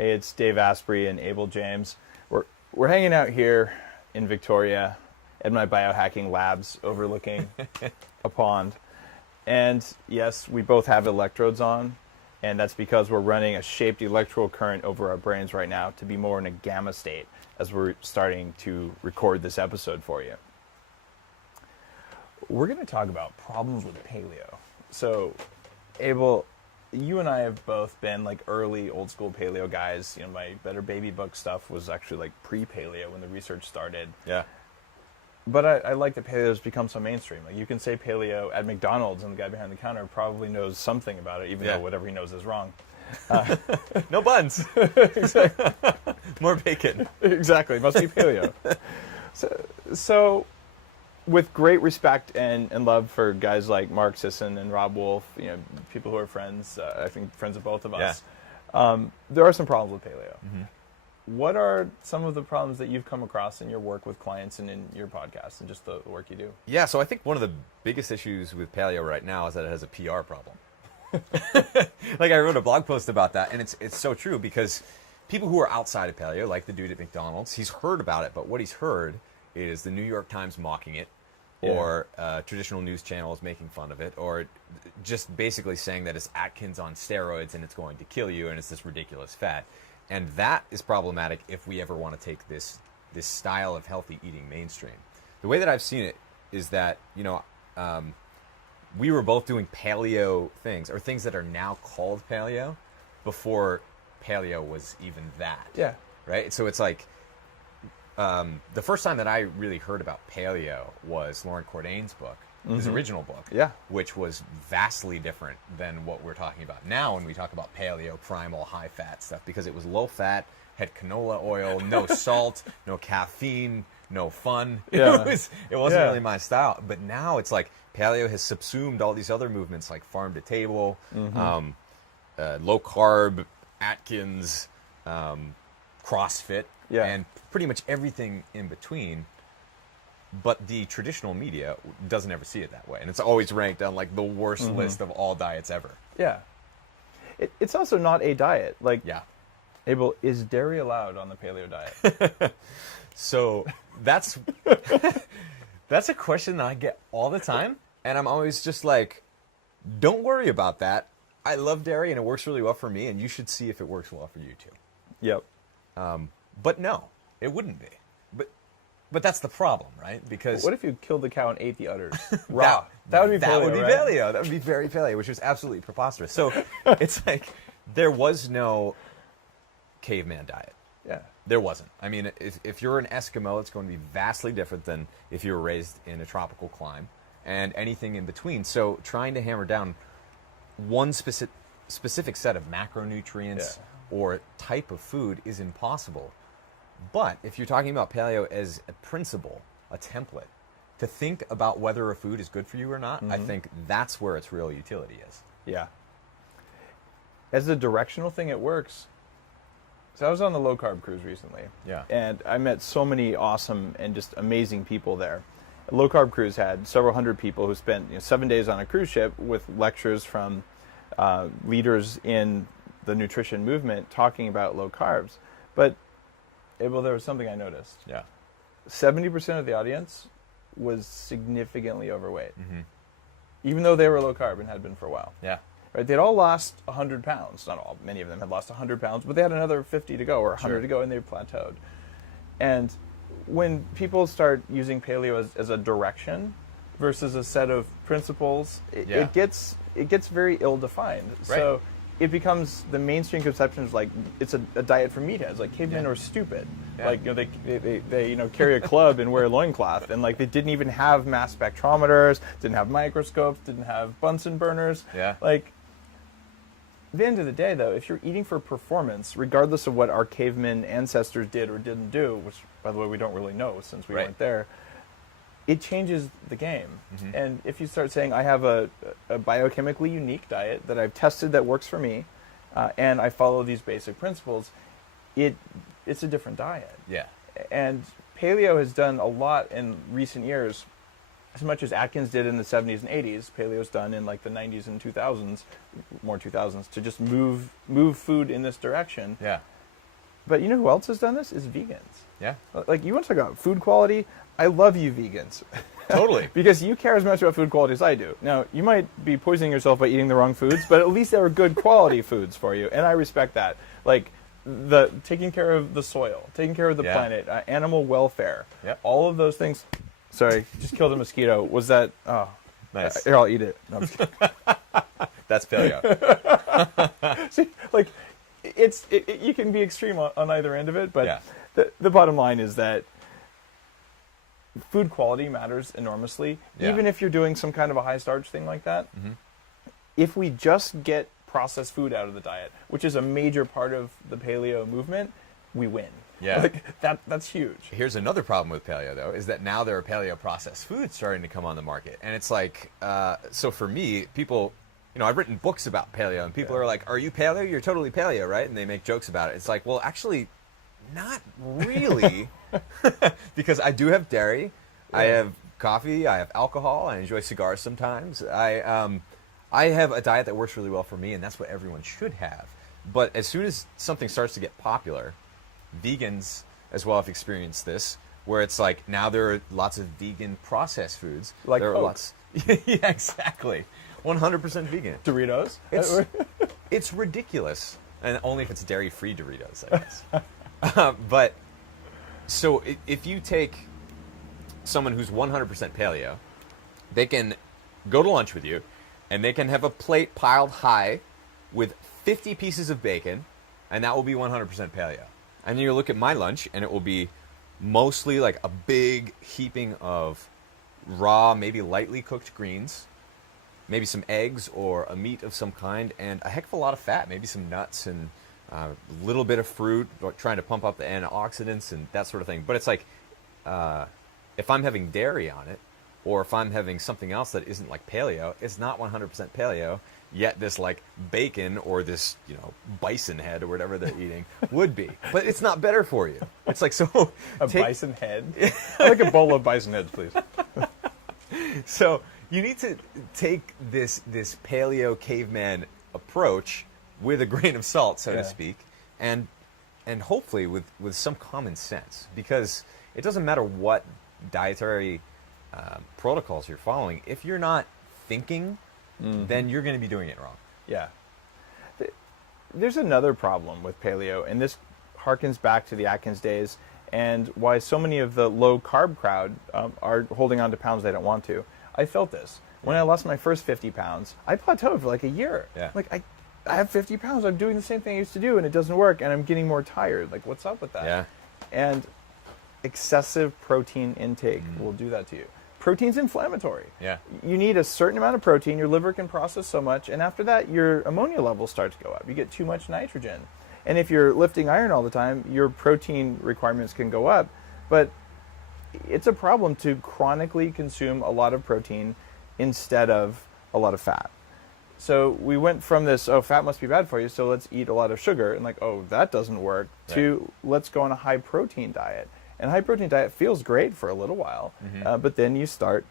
Hey, it's Dave Asprey and Abel James. We're hanging out here in Victoria at my biohacking labs overlooking a pond. And yes, we both have electrodes on, and that's because we're running a shaped electrical current over our brains right now to be more in a gamma state as we're starting to record this episode for you. We're going to talk about problems with paleo. So, Abel, you and I have both been like early old school paleo guys. You know, my Better Baby book stuff was actually like pre-paleo when the research started. Yeah. But I like that paleo has become so mainstream. Like you can say paleo at McDonald's and the guy behind the counter probably knows something about it, even though whatever he knows is wrong. No buns. Exactly. More bacon. Exactly. It must be paleo. So with great respect and love for guys like Mark Sisson and Rob Wolf, you know, people who are friends, I think friends of both of us, there are some problems with paleo. Mm-hmm. What are some of the problems that you've come across in your work with clients and in your podcast and just the work you do? Yeah, so I think one of the biggest issues with paleo right now is that it has a PR problem. Like I wrote a blog post about that, and it's so true because people who are outside of paleo, like the dude at McDonald's, he's heard about it, but what he's heard is the New York Times mocking it, or traditional news channels making fun of it, or just basically saying that it's Atkins on steroids and it's going to kill you and it's this ridiculous fat. And that is problematic if we ever want to take this style of healthy eating mainstream. The way that I've seen it is that, you know, we were both doing paleo things, or things that are now called paleo, before paleo was even that. Yeah. Right? So it's like, the first time that I really heard about paleo was Lauren Cordain's book, his original book, which was vastly different than what we're talking about now when we talk about paleo, primal, high-fat stuff, because it was low-fat, had canola oil, no salt, no caffeine, no fun. Yeah. It wasn't really my style. But now it's like paleo has subsumed all these other movements like farm to table, low-carb, Atkins, CrossFit, and pretty much everything in between. But the traditional media doesn't ever see it that way. And it's always ranked on like the worst list of all diets ever. Yeah. It's also not a diet. Like, Abel, is dairy allowed on the paleo diet? So that's a question that I get all the time. And I'm always just like, don't worry about that. I love dairy and it works really well for me. And you should see if it works well for you too. Yep. But no, it wouldn't be. But that's the problem, right? Because what if you killed the cow and ate the udders raw? That would be paleo, that would be right? paleo. That would be very paleo, which is absolutely preposterous. So it's like there was no caveman diet. Yeah. There wasn't. I mean, if you're an Eskimo, it's going to be vastly different than if you were raised in a tropical clime and anything in between. So trying to hammer down one specific set of macronutrients or type of food is impossible. But if you're talking about paleo as a principle, a template, to think about whether a food is good for you or not, I think that's where its real utility is. Yeah. As a directional thing, it works. So I was on the low-carb cruise recently. Yeah. And I met so many awesome and just amazing people there. A low-carb cruise had several hundred people who spent 7 days on a cruise ship with lectures from leaders in the nutrition movement talking about low carbs. But Abel, there was something I noticed. Yeah. 70% of the audience was significantly overweight, even though they were low carb and had been for a while. Yeah. Right? They'd all lost 100 pounds. Not all. Many of them had lost 100 pounds, but they had another 50 to go or 100 to go, and they plateaued. And when people start using paleo as a direction versus a set of principles, it gets very ill-defined. Right. So it becomes the mainstream conception is like it's a diet for meatheads. Like cavemen are stupid. Yeah. Like they carry a club and wear a loincloth, and like they didn't even have mass spectrometers, didn't have microscopes, didn't have Bunsen burners. Yeah. Like at the end of the day, though, if you're eating for performance, regardless of what our caveman ancestors did or didn't do, which by the way we don't really know since we weren't there, it changes the game. And if you start saying, I have a biochemically unique diet that I've tested that works for me, and I follow these basic principles, it's a different diet. Yeah. And paleo has done a lot in recent years, as much as Atkins did in the 70s and 80s. Paleo's done in like the 90s and 2000s, more 2000s, to just move food in this direction. Yeah. But you know who else has done this? Is vegans. Yeah. Like, you want to talk about food quality? I love you vegans. Totally. Because you care as much about food quality as I do. Now, you might be poisoning yourself by eating the wrong foods, but at least they were good quality foods for you, and I respect that. Like, the taking care of the soil, taking care of the planet, animal welfare, all of those things. Sorry, just killed a mosquito. Was that... Oh, nice. Here, I'll eat it. No, I'm just kidding. That's paleo. See, like, you can be extreme on either end of it, but Yeah. the bottom line is that food quality matters enormously. Yeah. Even if you're doing some kind of a high starch thing like that, if we just get processed food out of the diet, which is a major part of the paleo movement, we win. Yeah. Like, that's huge. Here's another problem with paleo, though, is that now there are paleo processed foods starting to come on the market. And it's like, so for me, people, I've written books about paleo, and people are like, are you paleo? You're totally paleo, right? And they make jokes about it. It's like, well, actually, not really, because I do have dairy, I have coffee, I have alcohol, I enjoy cigars sometimes. I have a diet that works really well for me, and that's what everyone should have. But as soon as something starts to get popular, vegans as well have experienced this, where it's like now there are lots of vegan processed foods. Like there are Coke. lots. Yeah, exactly. 100% vegan. Doritos? It's ridiculous. And only if it's dairy-free Doritos, I guess. But, so if you take someone who's 100% paleo, they can go to lunch with you, and they can have a plate piled high with 50 pieces of bacon, and that will be 100% paleo. And then you look at my lunch, and it will be mostly like a big heaping of raw, maybe lightly cooked greens, maybe some eggs or a meat of some kind, and a heck of a lot of fat, maybe some nuts and a little bit of fruit, trying to pump up the antioxidants and that sort of thing. But it's like, if I'm having dairy on it, or if I'm having something else that isn't like paleo, it's not 100% paleo, yet this like bacon or this, bison head or whatever they're eating would be. But it's not better for you. It's like, so... Bison head? I'd like a bowl of bison heads, please. So you need to take this paleo caveman approach with a grain of salt, so to speak, and hopefully with some common sense, because it doesn't matter what dietary protocols you're following. If you're not thinking, then you're going to be doing it wrong. Yeah. There's another problem with paleo, and this harkens back to the Atkins days and why so many of the low-carb crowd are holding on to pounds they don't want to. I felt this. When I lost my first 50 pounds, I plateaued for like a year. Yeah. Like, I have 50 pounds. I'm doing the same thing I used to do, and it doesn't work, and I'm getting more tired. Like, what's up with that? Yeah. And excessive protein intake will do that to you. Protein's inflammatory. Yeah. You need a certain amount of protein. Your liver can process so much, and after that, your ammonia levels start to go up. You get too much nitrogen. And if you're lifting iron all the time, your protein requirements can go up. But it's a problem to chronically consume a lot of protein instead of a lot of fat. So we went from this, fat must be bad for you, so let's eat a lot of sugar, and that doesn't work, to let's go on a high protein diet. And a high protein diet feels great for a little while, but then you start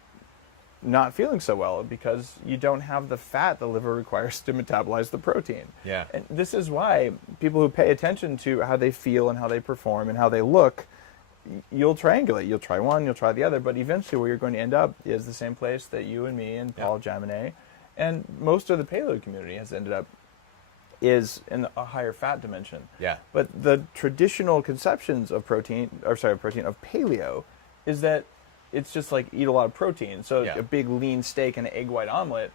not feeling so well because you don't have the fat the liver requires to metabolize the protein. Yeah. And this is why people who pay attention to how they feel and how they perform and how they look, you'll triangulate. You'll try one, you'll try the other, but eventually where you're going to end up is the same place that you and me and Paul Jaminet and most of the paleo community has ended up, is in a higher fat dimension. Yeah. But the traditional conceptions of of paleo is that it's just like eat a lot of protein. So a big lean steak and an egg white omelet.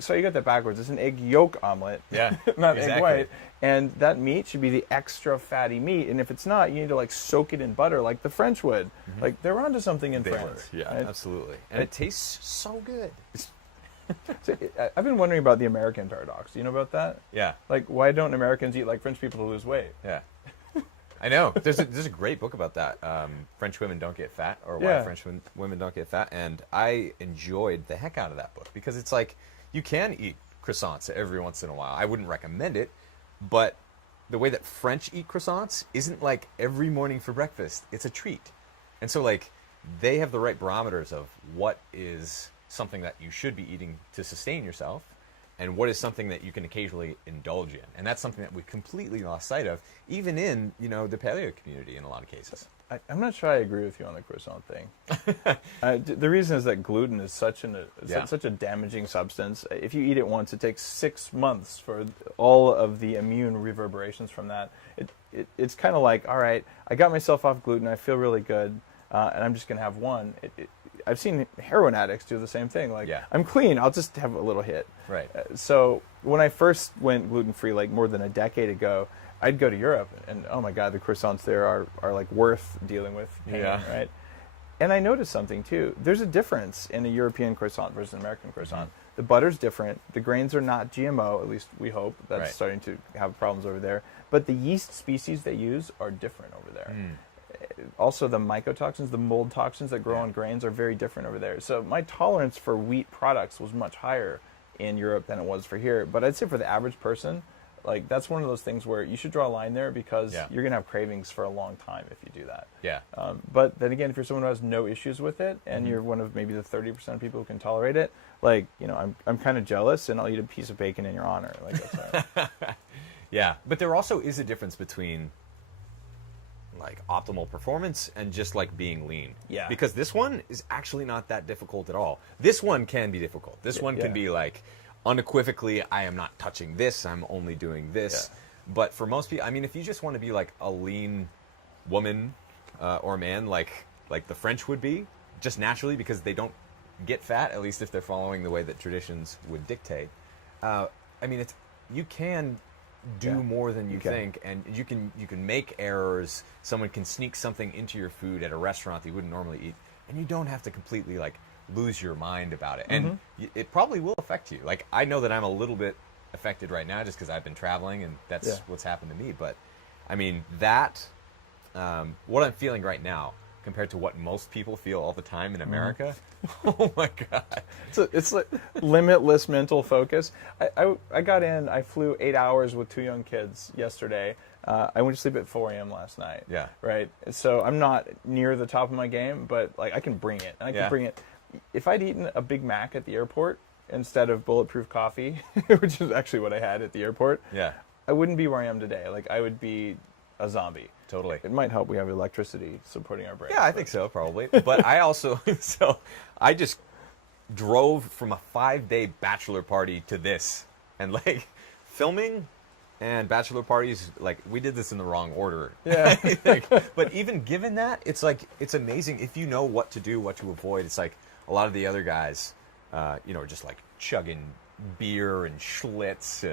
So you got that backwards. It's an egg yolk omelet. Yeah. Not exactly. egg white. And that meat should be the extra fatty meat. And if it's not, you need to soak it in butter like the French would. They're onto something in France. Yeah, right? absolutely. And it tastes so good. So, I've been wondering about the American paradox. Do you know about that? Yeah. Why don't Americans eat like French people to lose weight? Yeah. I know. There's a great book about that. French women don't get fat, or why French women don't get fat. And I enjoyed the heck out of that book because it's like you can eat croissants every once in a while. I wouldn't recommend it, but the way that French eat croissants isn't like every morning for breakfast. It's a treat. And so they have the right barometers of what is something that you should be eating to sustain yourself and what is something that you can occasionally indulge in. And that's something that we completely lost sight of, even in, the paleo community in a lot of cases. I'm not sure I agree with you on the croissant thing. The reason is that gluten is such a damaging substance. If you eat it once, it takes 6 months for all of the immune reverberations from that. It's kind of like, all right, I got myself off gluten, I feel really good, and I'm just going to have one. I've seen heroin addicts do the same thing. Like, I'm clean, I'll just have a little hit. Right. So when I first went gluten-free, like more than a decade ago, I'd go to Europe, and oh my God, the croissants there are like worth dealing with pain, right? And I noticed something too. There's a difference in a European croissant versus an American croissant. The butter's different. The grains are not GMO, at least we hope. That's starting to have problems over there. But the yeast species they use are different over there. Also, the mycotoxins, the mold toxins that grow on grains are very different over there. So my tolerance for wheat products was much higher in Europe than it was for here. But I'd say for the average person, like, that's one of those things where you should draw a line there, because you're going to have cravings for a long time if you do that. Yeah. But then again, if you're someone who has no issues with it, and you're one of maybe the 30% of people who can tolerate it, like, I'm kind of jealous, and I'll eat a piece of bacon in your honor. Like, that's all right. Yeah. But there also is a difference between, like, optimal performance and just, like, being lean. Yeah. Because this one is actually not that difficult at all. This one can be difficult. This one can be, like, unequivocally, I am not touching this, I'm only doing this. But for most people, I mean, if you just want to be like a lean woman or man, like the French would be, just naturally, because they don't get fat, at least if they're following the way that traditions would dictate. I mean, you can do more than you think, and you can make errors. Someone can sneak something into your food at a restaurant that you wouldn't normally eat, and you don't have to completely, like, lose your mind about it. And it probably will affect you. Like, I know that I'm a little bit affected right now just because I've been traveling, and that's what's happened to me. But I mean, that what I'm feeling right now compared to what most people feel all the time in America, oh my God. It's like limitless mental focus. I got in, I flew 8 hours with 2 young kids yesterday. I went to sleep at 4 a.m. last night. Yeah. Right? So I'm not near the top of my game, but, like, I can bring it. And I can bring it. If I'd eaten a Big Mac at the airport instead of bulletproof coffee, which is actually what I had at the airport, I wouldn't be where I am today. Like, I would be a zombie. Totally. It might help we have electricity supporting our brains. Yeah, I think so, probably. But I also, I just drove from a 5-day bachelor party to this. And, like, filming and bachelor parties, like, we did this in the wrong order. Yeah. But even given that, it's like, it's amazing if you know what to do, what to avoid. It's like a lot of the other guys, are just like chugging beer and Schlitz.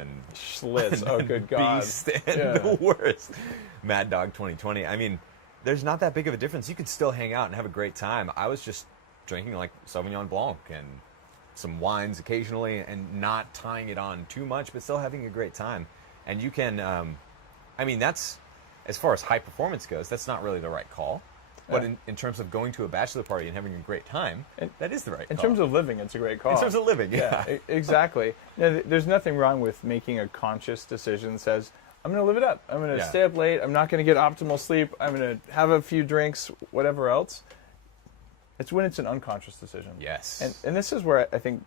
Oh, good God. Beast and the worst. Mad Dog 2020. I mean, there's not that big of a difference. You could still hang out and have a great time. I was just drinking, like, Sauvignon Blanc and some wines occasionally, and not tying it on too much, but still having a great time. And you can, I mean, that's, as far as high performance goes, that's not really the right call. But in terms of going to a bachelor party and having a great time, that is the right call. In terms of living, it's a great call. In terms of living, exactly. Now, there's nothing wrong with making a conscious decision that says, I'm going to live it up. I'm going to stay up late. I'm not going to get optimal sleep. I'm going to have a few drinks, whatever else. It's when it's an unconscious decision. Yes. And this is where I think,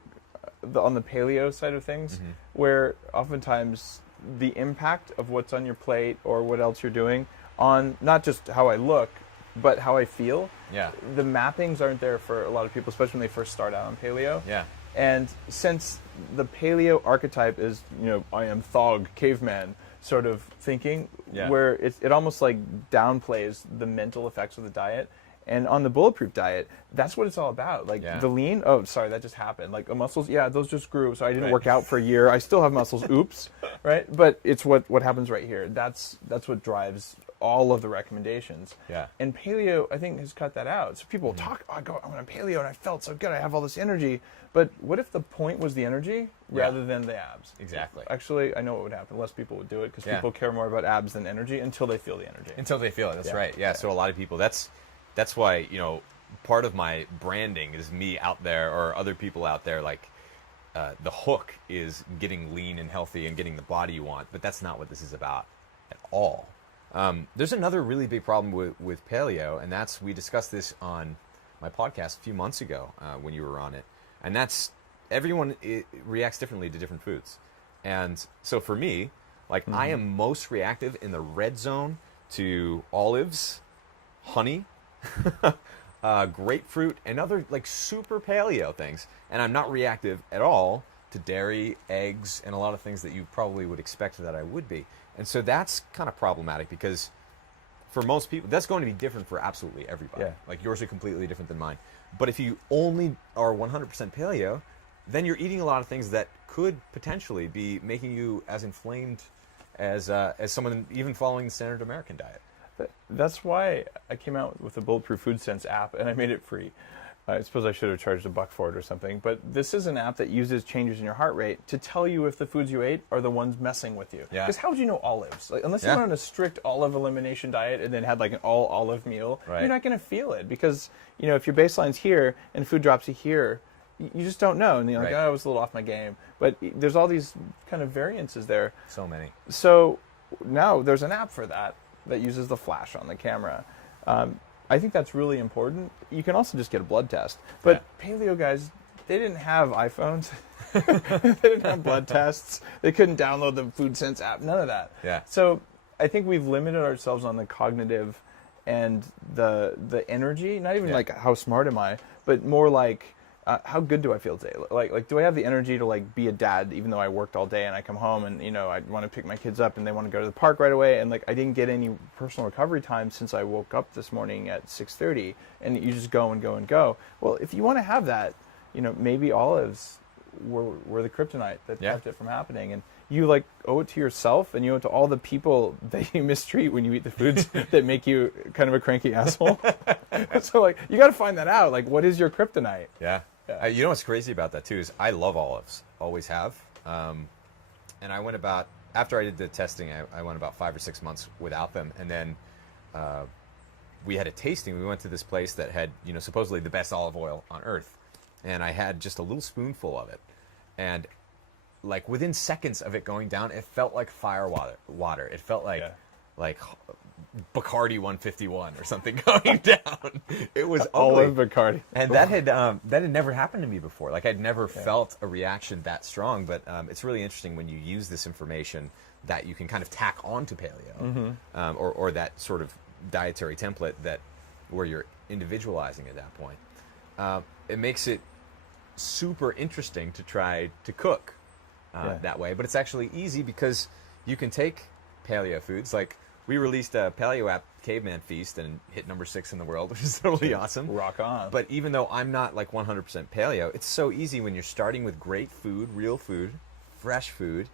on the paleo side of things, where oftentimes the impact of what's on your plate or what else you're doing on not just how I look, but how I feel. Yeah. The mappings aren't there for a lot of people, especially when they first start out on paleo. Yeah. And since the paleo archetype is, I am thog, caveman sort of thinking, where it almost like downplays the mental effects of the diet. And on the bulletproof diet, that's what it's all about. Like the lean, oh, sorry, that just happened. Like the muscles, those just grew. So I didn't work out for a year. I still have muscles. Oops. Right. But it's what happens right here. That's what drives all of the recommendations. Yeah. And paleo, I think, has cut that out. So people talk, I'm on paleo and I felt so good. I have all this energy. But what if the point was the energy rather than the abs? Exactly. Actually, I know what would happen. Less people would do it because people care more about abs than energy until they feel the energy. Until they feel it. That's right. Yeah. So a lot of people, that's why, part of my branding is me out there or other people out there, like, the hook is getting lean and healthy and getting the body you want, but that's not what this is about at all. There's another really big problem with paleo, and we discussed this on my podcast a few months ago when you were on it, and that's everyone reacts differently to different foods. And so for me, like I am most reactive in the red zone to olives, honey, grapefruit, and other like super paleo things. And I'm not reactive at all to dairy, eggs, and a lot of things that you probably would expect that I would be. And so that's kind of problematic because for most people, that's going to be different for absolutely everybody. Yeah. Like yours are completely different than mine. But if you only are 100% paleo, then you're eating a lot of things that could potentially be making you as inflamed as someone even following the standard American diet. That's why I came out with the Bulletproof Food Sense app, and I made it free. I suppose I should have charged $1 for it or something, but this is an app that uses changes in your heart rate to tell you if the foods you ate are the ones messing with you. Yeah. Because how would you know olives? Like, unless you went on a strict olive elimination diet and then had like an all olive meal, you're not going to feel it because, you know, if your baseline's here and food drops you here, you just don't know. And you're like, oh, I was a little off my game. But there's all these kind of variances there. So many. So now there's an app for that uses the flash on the camera. I think that's really important. You can also just get a blood test. But paleo guys, they didn't have iPhones. They didn't have blood tests. They couldn't download the Food Sense app. None of that. Yeah. So I think we've limited ourselves on the cognitive and the energy. Not even like how smart am I, but more like how good do I feel today? Like do I have the energy to like be a dad even though I worked all day and I come home and you know I want to pick my kids up and they want to go to the park right away and like I didn't get any personal recovery time since I woke up this morning at 6:30 and you just go and go and go. Well, if you want to have that, you know, maybe olives were the kryptonite that kept it from happening, and you like owe it to yourself and you owe it to all the people that you mistreat when you eat the foods that make you kind of a cranky asshole. So like you got to find that out. Like what is your kryptonite? Yeah. You know what's crazy about that too is I love olives, always have. And I went about, after I did the testing, I went about 5 or 6 months without them. And then we had a tasting. We went to this place that had, you know, supposedly the best olive oil on earth. And I had just a little spoonful of it. And like within seconds of it going down, it felt like fire water. It felt like Bacardi 151 or something going down. It was olive Bacardi, and that had never happened to me before. Like I'd never felt a reaction that strong. But it's really interesting when you use this information that you can kind of tack onto paleo, or that sort of dietary template that where you're individualizing at that point. It makes it super interesting to try to cook that way. But it's actually easy because you can take paleo foods like. We released a paleo app, Caveman Feast, and hit number 6 in the world, which is totally awesome. Rock on. But even though I'm not like 100% paleo, it's so easy when you're starting with great food, real food, fresh food.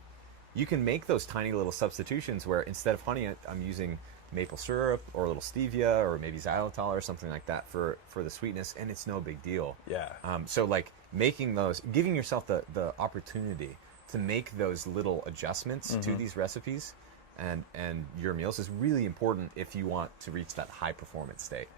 You can make those tiny little substitutions where instead of honey, I'm using maple syrup or a little stevia or maybe xylitol or something like that for the sweetness, and it's no big deal. Yeah. So like making those, giving yourself the opportunity to make those little adjustments to these recipes and your meals is really important if you want to reach that high performance state.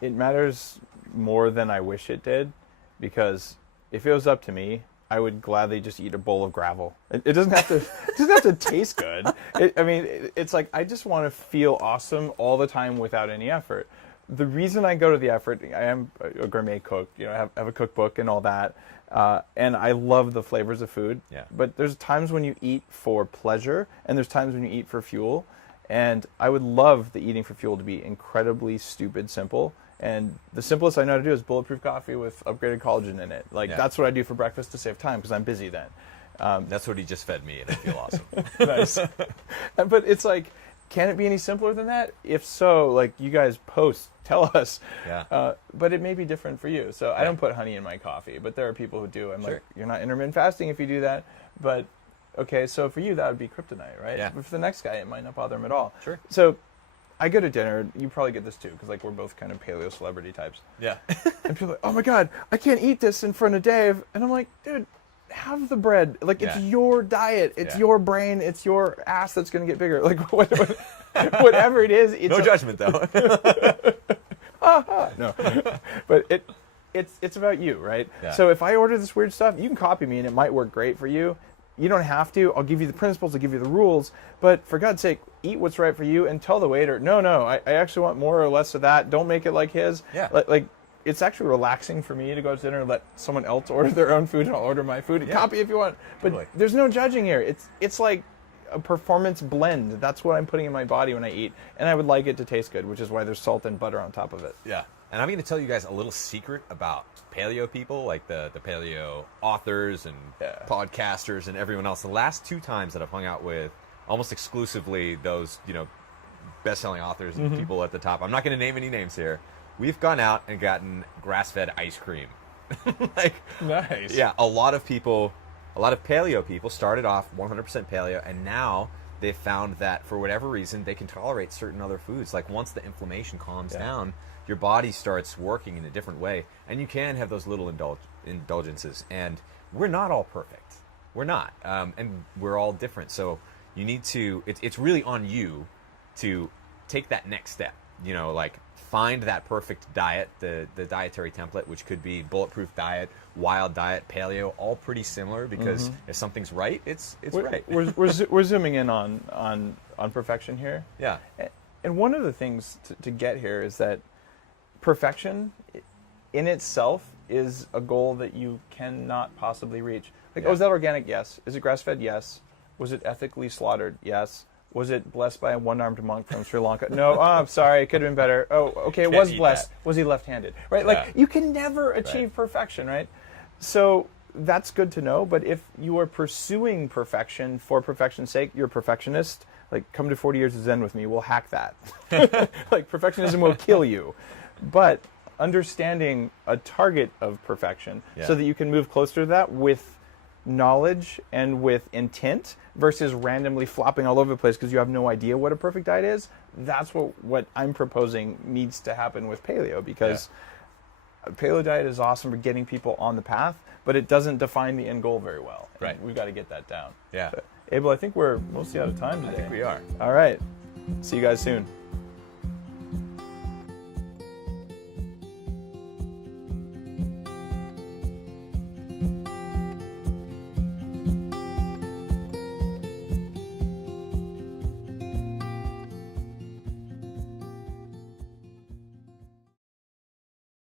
It matters more than I wish it did, because if it was up to me, I would gladly just eat a bowl of gravel. It doesn't have to. It doesn't have to taste good. It's like I just want to feel awesome all the time without any effort. The reason I go to the effort, I am a gourmet cook. You know, I have a cookbook and all that, and I love the flavors of food. Yeah. But there's times when you eat for pleasure, and there's times when you eat for fuel. And I would love the eating for fuel to be incredibly stupid simple. And the simplest I know how to do is bulletproof coffee with upgraded collagen in it. Like that's what I do for breakfast to save time because I'm busy then. That's what he just fed me, and I feel awesome. Nice. But it's like, can it be any simpler than that? If so, like you guys post, tell us. Yeah. But it may be different for you. So I don't put honey in my coffee, but there are people who do. I'm like, you're not intermittent fasting if you do that. But okay, so for you that would be kryptonite, right? Yeah. But for the next guy, it might not bother him at all. Sure. So I go to dinner. You probably get this too, because like we're both kind of paleo celebrity types. Yeah. And people are like, oh my God, I can't eat this in front of Dave. And I'm like, dude, have the bread. Like it's your diet. It's your brain. It's your ass that's going to get bigger. Like whatever it is. It's no judgment though. No. But it's about you, right? Yeah. So if I order this weird stuff, you can copy me and it might work great for you. You don't have to. I'll give you the principles. I'll give you the rules. But for God's sake, eat what's right for you and tell the waiter, no, I actually want more or less of that. Don't make it like his. Yeah. Like it's actually relaxing for me to go to dinner and let someone else order their own food, and I'll order my food. Yeah. Copy if you want. But Totally. there's no judging here. It's like a performance blend. That's what I'm putting in my body when I eat. And I would like it to taste good, which is why there's salt and butter on top of it. Yeah. And I'm going to tell you guys a little secret about paleo people, like the paleo authors and podcasters and everyone else. The last 2 times that I've hung out with almost exclusively those, best-selling authors and people at the top. I'm not going to name any names here. We've gone out and gotten grass-fed ice cream. Like, nice. yeah, a lot of paleo people started off 100% paleo, and now they've found that for whatever reason they can tolerate certain other foods. Like once the inflammation calms down, your body starts working in a different way, and you can have those little indulgences. And we're not all perfect. We're not, and we're all different. So you need to. It's really on you to take that next step. Like find that perfect diet, the dietary template, which could be bulletproof diet, wild diet, paleo, all pretty similar, because if something's right, it's right. We're zooming in on perfection here. Yeah. And one of the things to get here is that perfection in itself is a goal that you cannot possibly reach. Like, is that organic? Yes. Is it grass-fed? Yes. Was it ethically slaughtered? Yes. Was it blessed by a one-armed monk from Sri Lanka? No. Oh, I'm sorry. It could have been better. Oh, okay. It was blessed. That. Was he left-handed? Right? Like, you can never achieve perfection, right? So that's good to know. But if you are pursuing perfection for perfection's sake, you're a perfectionist. Like, come to 40 Years of Zen with me. We'll hack that. Like, perfectionism will kill you. But understanding a target of perfection so that you can move closer to that with knowledge and with intent versus randomly flopping all over the place because you have no idea what a perfect diet is, that's what I'm proposing needs to happen with paleo, because a paleo diet is awesome for getting people on the path, but it doesn't define the end goal very well. Right. We've got to get that down. Yeah. So, Abel, I think we're mostly out of time today. I think we are. All right. See you guys soon.